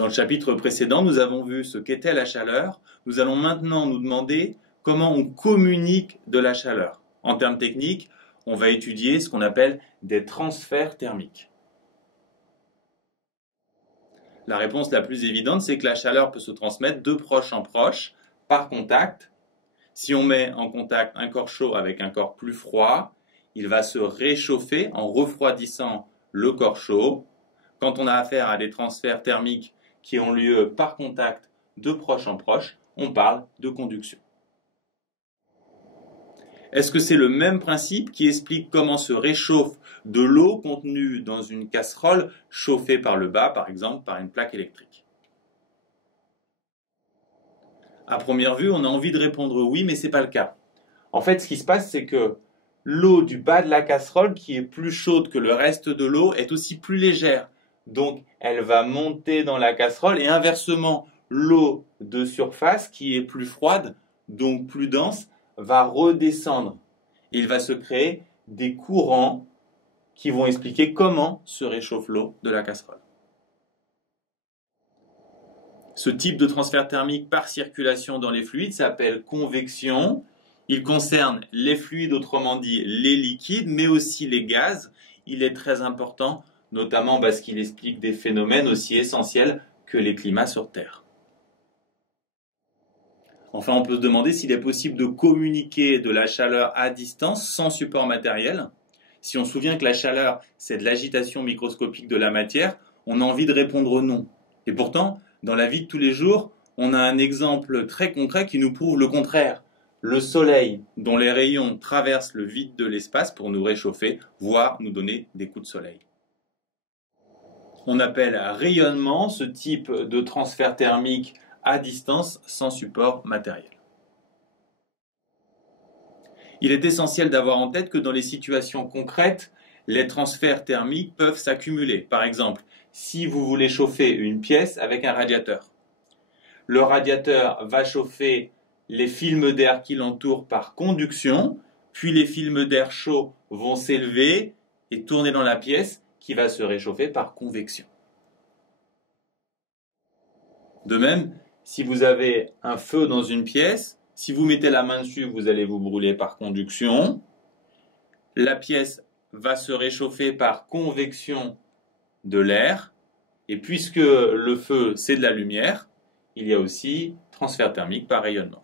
Dans le chapitre précédent, nous avons vu ce qu'était la chaleur. Nous allons maintenant nous demander comment on communique de la chaleur. En termes techniques, on va étudier ce qu'on appelle des transferts thermiques. La réponse la plus évidente, c'est que la chaleur peut se transmettre de proche en proche par contact. Si on met en contact un corps chaud avec un corps plus froid, il va se réchauffer en refroidissant le corps chaud. Quand on a affaire à des transferts thermiques qui ont lieu par contact de proche en proche, on parle de conduction. Est-ce que c'est le même principe qui explique comment se réchauffe de l'eau contenue dans une casserole chauffée par le bas, par exemple par une plaque électrique? À première vue, on a envie de répondre oui, mais ce n'est pas le cas. En fait, ce qui se passe, c'est que l'eau du bas de la casserole, qui est plus chaude que le reste de l'eau, est aussi plus légère. Donc, elle va monter dans la casserole et inversement, l'eau de surface, qui est plus froide, donc plus dense, va redescendre. Il va se créer des courants qui vont expliquer comment se réchauffe l'eau de la casserole. Ce type de transfert thermique par circulation dans les fluides s'appelle convection. Il concerne les fluides, autrement dit les liquides, mais aussi les gaz. Il est très important, notamment parce qu'il explique des phénomènes aussi essentiels que les climats sur Terre. Enfin, on peut se demander s'il est possible de communiquer de la chaleur à distance sans support matériel. Si on se souvient que la chaleur, c'est de l'agitation microscopique de la matière, on a envie de répondre non. Et pourtant, dans la vie de tous les jours, on a un exemple très concret qui nous prouve le contraire. Le soleil, dont les rayons traversent le vide de l'espace pour nous réchauffer, voire nous donner des coups de soleil. On appelle rayonnement ce type de transfert thermique à distance sans support matériel. Il est essentiel d'avoir en tête que dans les situations concrètes, les transferts thermiques peuvent s'accumuler. Par exemple, si vous voulez chauffer une pièce avec un radiateur, le radiateur va chauffer les films d'air qui l'entourent par conduction, puis les films d'air chaud vont s'élever et tourner dans la pièce qui va se réchauffer par convection. De même, si vous avez un feu dans une pièce, si vous mettez la main dessus, vous allez vous brûler par conduction. La pièce va se réchauffer par convection de l'air. Et puisque le feu, c'est de la lumière, il y a aussi transfert thermique par rayonnement.